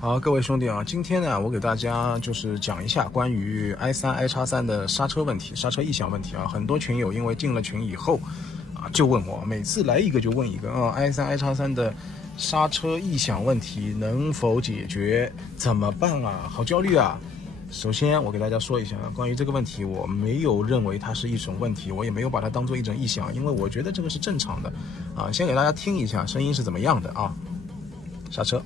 好，各位兄弟啊，今天呢，我给大家就是讲一下关于 i3、i-3 的刹车问题、刹车异响问题啊。很多群友因为进了群以后啊，就问我，每次来一个就问一个啊，i3、i-3 的刹车异响问题能否解决？怎么办啊？好焦虑啊！首先，我给大家说一下，关于这个问题，我没有认为它是一种问题，我也没有把它当做一种异响，因为我觉得这个是正常的啊。先给大家听一下声音是怎么样的啊，刹车。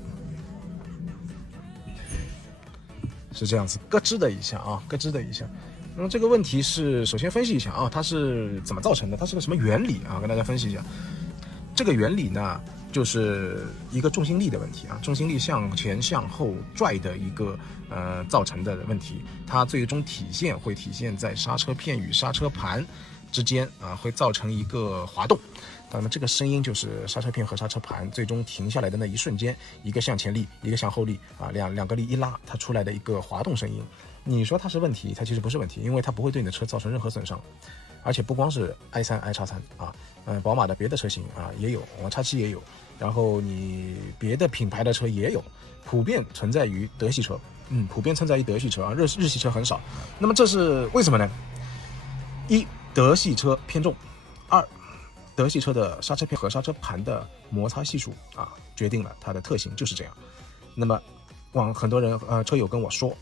是这样子，咯吱的一下啊，咯吱的一下。那么这个问题是首先分析一下啊，它是怎么造成的？它是个什么原理啊？跟大家分析一下。这个原理呢，就是一个重心力的问题啊，重心力向前向后拽的一个造成的问题。它最终会体现在刹车片与刹车盘之间啊，会造成一个滑动。那么这个声音就是刹车片和刹车盘最终停下来的那一瞬间，一个向前力，一个向后力啊，两个力一拉，它出来的一个滑动声音。你说它是问题，它其实不是问题，因为它不会对你的车造成任何损伤，而且不光是 i3、i-3 啊，宝马的别的车型啊也有，我 X7 也有，然后你别的品牌的车也有，普遍存在于德系车，普遍存在于德系车啊，日系车很少。那么这是为什么呢？一，德系车偏重；二，德系车的刹车片和刹车盘的摩擦系数啊，决定了它的特性就是这样。那么，很多人车友跟我说，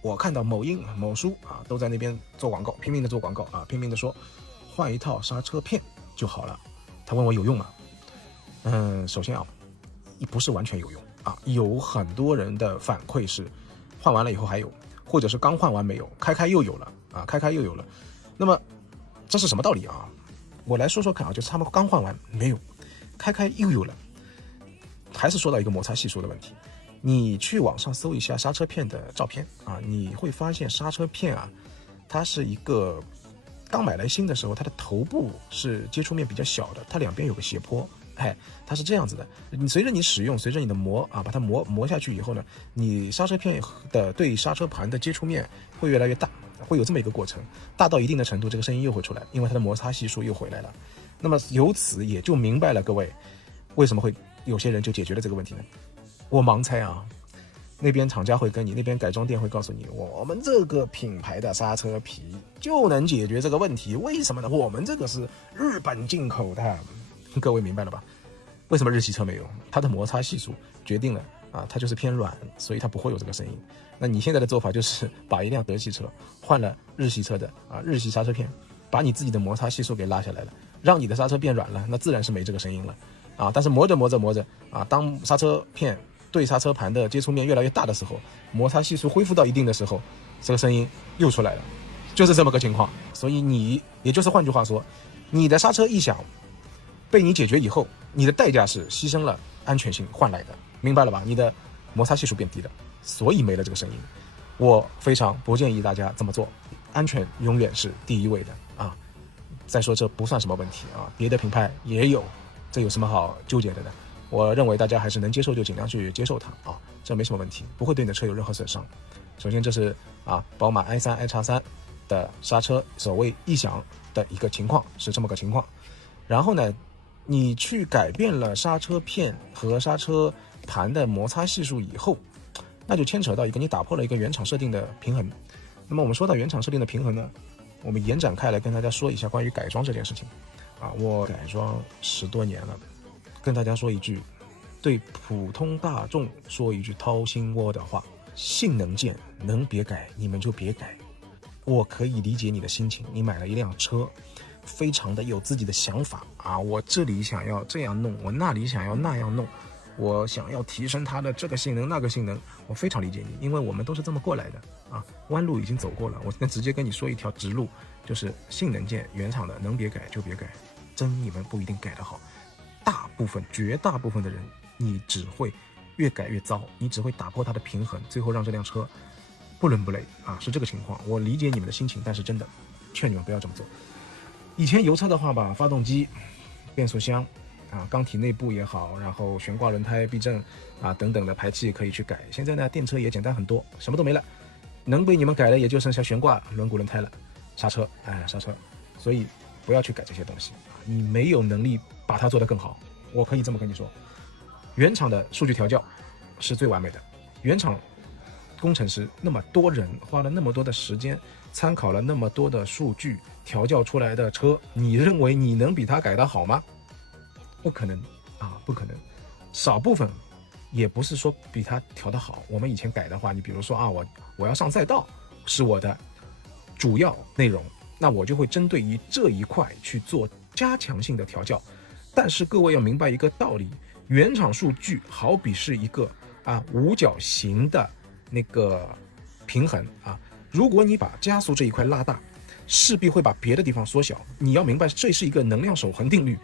我看到某音某书啊都在那边做广告，拼命的做广告啊，拼命的说换一套刹车片就好了。他问我有用吗？首先啊，不是完全有用啊，有很多人的反馈是换完了以后还有，或者是刚换完没有，开又有了啊，开又有了。那么这是什么道理啊？我来说说看啊，就是他们刚换完没有，开又有了，还是说到一个摩擦系数的问题。你去网上搜一下刹车片的照片啊，你会发现刹车片啊，它是一个刚买来新的时候，它的头部是接触面比较小的，它两边有个斜坡，它是这样子的。你随着你使用，随着你的磨啊，把它磨下去以后呢，你刹车片的对刹车盘的接触面会越来越大。会有这么一个过程，大到一定的程度，这个声音又会出来，因为它的摩擦系数又回来了。那么由此也就明白了，各位为什么会有些人就解决了这个问题呢？我盲猜啊，那边厂家会跟你，那边改装店会告诉你，我们这个品牌的刹车皮就能解决这个问题。为什么呢？我们这个是日本进口的，各位明白了吧？为什么日系车没有？它的摩擦系数决定了啊，它就是偏软，所以它不会有这个声音。那你现在的做法就是把一辆德系车换了日系车的日系刹车片，把你自己的摩擦系数给拉下来了，让你的刹车变软了，那自然是没这个声音了啊。但是磨着啊，当刹车片对刹车盘的接触面越来越大的时候，摩擦系数恢复到一定的时候，这个声音又出来了，就是这么个情况。所以也就是换句话说，你的刹车异响被你解决以后，你的代价是牺牲了安全性换来的，明白了吧？你的摩擦系数变低了，所以没了这个声音。我非常不建议大家这么做，安全永远是第一位的啊！再说这不算什么问题啊，别的品牌也有，这有什么好纠结的呢？我认为大家还是能接受就尽量去接受它啊，这没什么问题，不会对你的车有任何损伤。首先这是宝马 i3、i-3 的刹车所谓异响的一个情况，是这么个情况。然后呢，你去改变了刹车片和刹车盘的摩擦系数以后，那就牵扯到一个你打破了一个原厂设定的平衡。那么我们说到原厂设定的平衡呢，我们延展开来跟大家说一下关于改装这件事情我改装10多年了，跟大家说一句，对普通大众说一句掏心窝的话，性能键能别改你们就别改。我可以理解你的心情，你买了一辆车，非常的有自己的想法我这里想要这样弄，我那里想要那样弄，我想要提升它的这个性能那个性能，我非常理解你，因为我们都是这么过来的弯路已经走过了，我直接跟你说一条直路，就是性能键原厂的能别改就别改，真你们不一定改得好，绝大部分的人你只会越改越糟，你只会打破它的平衡，最后让这辆车不伦不类是这个情况。我理解你们的心情，但是真的劝你们不要这么做。以前油车的话吧，发动机、变速箱缸体内部也好，然后悬挂轮胎、避震等等的排气可以去改。现在呢，电车也简单很多，什么都没了，能被你们改的也就剩下悬挂、轮毂、轮胎了，刹车，所以不要去改这些东西你没有能力把它做得更好。我可以这么跟你说，原厂的数据调教是最完美的原厂工程师那么多人花了那么多的时间，参考了那么多的数据调教出来的车，你认为你能比他改得好吗？不可能啊，不可能。少部分也不是说比他调得好。我们以前改的话，你比如说啊，我要上赛道是我的主要内容，那我就会针对于这一块去做加强性的调教。但是各位要明白一个道理，原厂数据好比是一个五角形的那个平衡啊，如果你把加速这一块拉大，势必会把别的地方缩小。你要明白，这是一个能量守恒定律。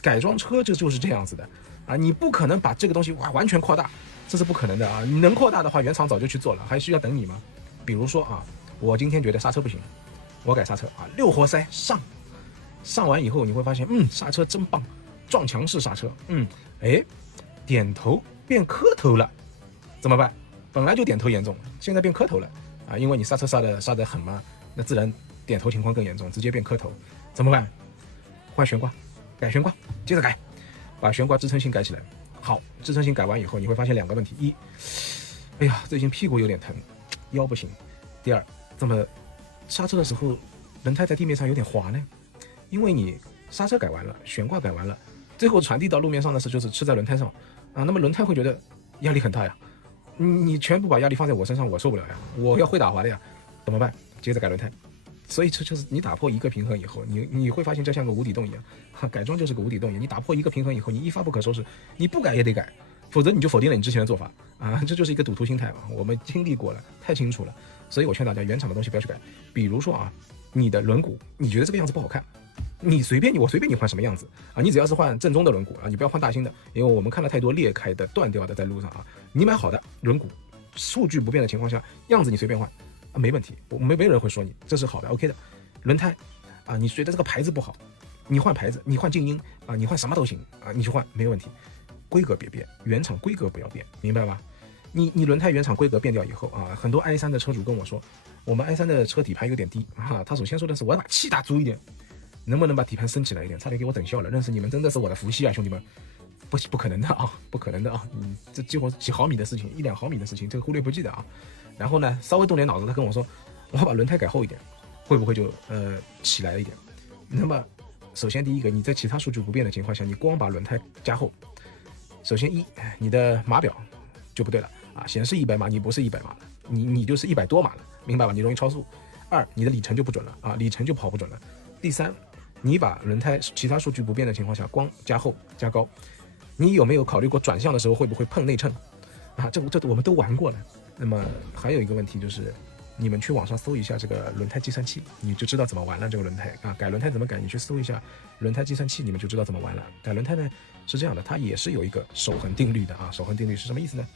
改装车这就是这样子的啊，你不可能把这个东西完全扩大，这是不可能的啊。你能扩大的话，原厂早就去做了，还需要等你吗？比如说啊，我今天觉得刹车不行，我改刹车啊，6活塞上完以后，你会发现，刹车真棒，撞墙式刹车，点头变磕头了，怎么办？本来就点头严重，现在变磕头了啊，因为你刹车刹得狠嘛，那自然点头情况更严重，直接变磕头，怎么办？换悬挂，改悬挂，接着改，把悬挂支撑性改起来。好，支撑性改完以后，你会发现2个问题：一，哎呀，最近屁股有点疼，腰不行；第二，怎么刹车的时候轮胎在地面上有点滑呢？因为你刹车改完了，悬挂改完了，最后传递到路面上的时候就是吃在轮胎上啊，那么轮胎会觉得压力很大呀，你全部把压力放在我身上，我受不了呀，我要会打滑的呀，怎么办？接着改轮胎。所以这就是你打破一个平衡以后，你会发现这像个无底洞一样，改装就是个无底洞一样。你打破一个平衡以后，你一发不可收拾，你不改也得改，否则你就否定了你之前的做法啊！这就是一个赌徒心态嘛，我们经历过了，太清楚了。所以我劝大家，原厂的东西不要去改。比如说啊，你的轮毂，你觉得这个样子不好看，我随便你换什么样子啊，你只要是换正宗的轮毂啊，你不要换大新的，因为我们看了太多裂开的、断掉的在路上啊。你买好的轮毂，数据不变的情况下，样子你随便换啊，没问题，没人会说你这是好的 ，OK 的。轮胎啊，你觉得这个牌子不好，你换牌子，你换静音啊，你换什么都行啊，你去换没有问题，规格别变，原厂规格不要变，明白吧？你轮胎原厂规格变掉以后啊，很多 i3 的车主跟我说，我们 i3 的车底盘有点低啊，他首先说的是我要把气打足一点，能不能把底盘升起来一点？差点给我等笑了，认识你们真的是我的福气啊，兄弟们，不可能的啊，不可能的啊，这几乎几毫米的事情，1-2毫米的事情，这个忽略不计的啊。然后呢，稍微动点脑子，他跟我说，我要把轮胎改厚一点。会不会就起来了一点？那么首先第一个，你在其他数据不变的情况下，你光把轮胎加厚，首先你的码表就不对了啊，显示100码，你不是100码了，你就是100多码了，明白吧？你容易超速。2，你的里程就不准了啊，里程就跑不准了。第3，你把轮胎其他数据不变的情况下，光加厚加高，你有没有考虑过转向的时候会不会碰内衬啊？这我们都玩过了。那么还有一个问题就是，你们去网上搜一下这个轮胎计算器，你就知道怎么玩了。这个轮胎啊，改轮胎怎么改？你去搜一下轮胎计算器，你们就知道怎么玩了。改轮胎呢是这样的，它也是有一个守恒定律的啊。守恒定律是什么意思呢？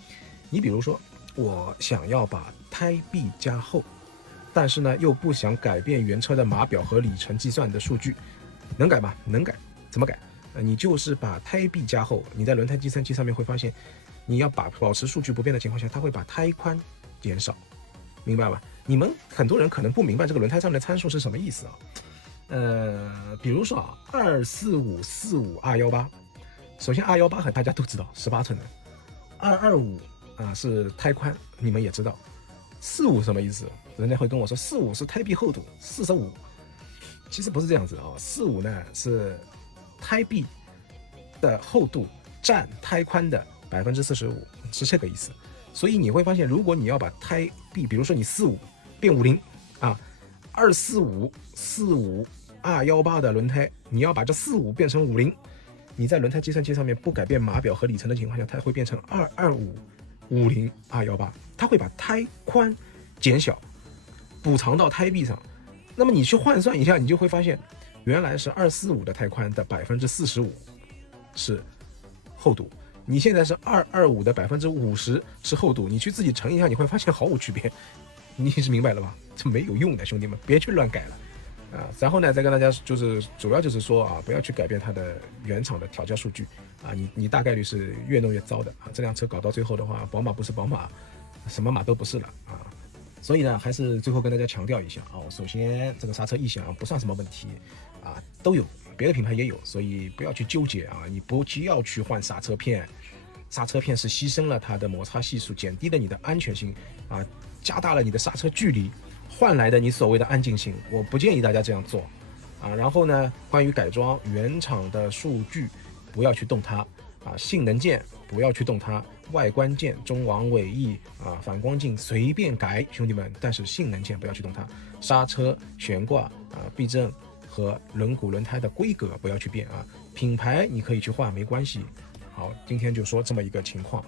你比如说，我想要把胎壁加厚，但是呢又不想改变原车的码表和里程计算的数据，能改吗？能改。怎么改？你就是把胎壁加厚，你在轮胎计算器上面会发现，你要保持数据不变的情况下，它会把胎宽减少。明白吧？你们很多人可能不明白这个轮胎上面的参数是什么意思啊？比如说啊，245/45 R18，首先 R18 大家都知道，18寸的，225啊是胎宽，你们也知道，45什么意思？人家会跟我说45是胎壁厚度45，其实不是这样子啊，45呢是胎壁的厚度占胎宽的45%，是这个意思。所以你会发现，如果你要把胎壁，比如说你45变50啊，245/45 R18的轮胎，你要把这45变成50，你在轮胎计算器上面不改变码表和里程的情况下，它会变成225/50 R18，它会把胎宽减小，补偿到胎壁上。那么你去换算一下，你就会发现，原来是245的胎宽的45%是厚度。你现在是225的50%是厚度，你去自己乘一下，你会发现毫无区别，你是明白了吧？这没有用的，兄弟们，别去乱改了啊！然后呢，再跟大家就是主要就是说啊，不要去改变它的原厂的调教数据啊，你大概率是越弄越糟的啊！这辆车搞到最后的话，宝马不是宝马，什么马都不是了啊！所以呢，还是最后跟大家强调一下啊，首先这个刹车异响不算什么问题啊，都有。别的品牌也有，所以不要去纠结啊！你不要去换刹车片刹车片是牺牲了它的摩擦系数，减低了你的安全性啊，加大了你的刹车距离，换来的你所谓的安静性，我不建议大家这样做啊。然后呢，关于改装，原厂的数据不要去动它啊，性能件不要去动它，外观件中网尾翼啊、反光镜随便改，兄弟们，但是性能件不要去动它，刹车、悬挂啊、避震和轮毂轮胎的规格不要去变啊，品牌你可以去换没关系。好，今天就说这么一个情况。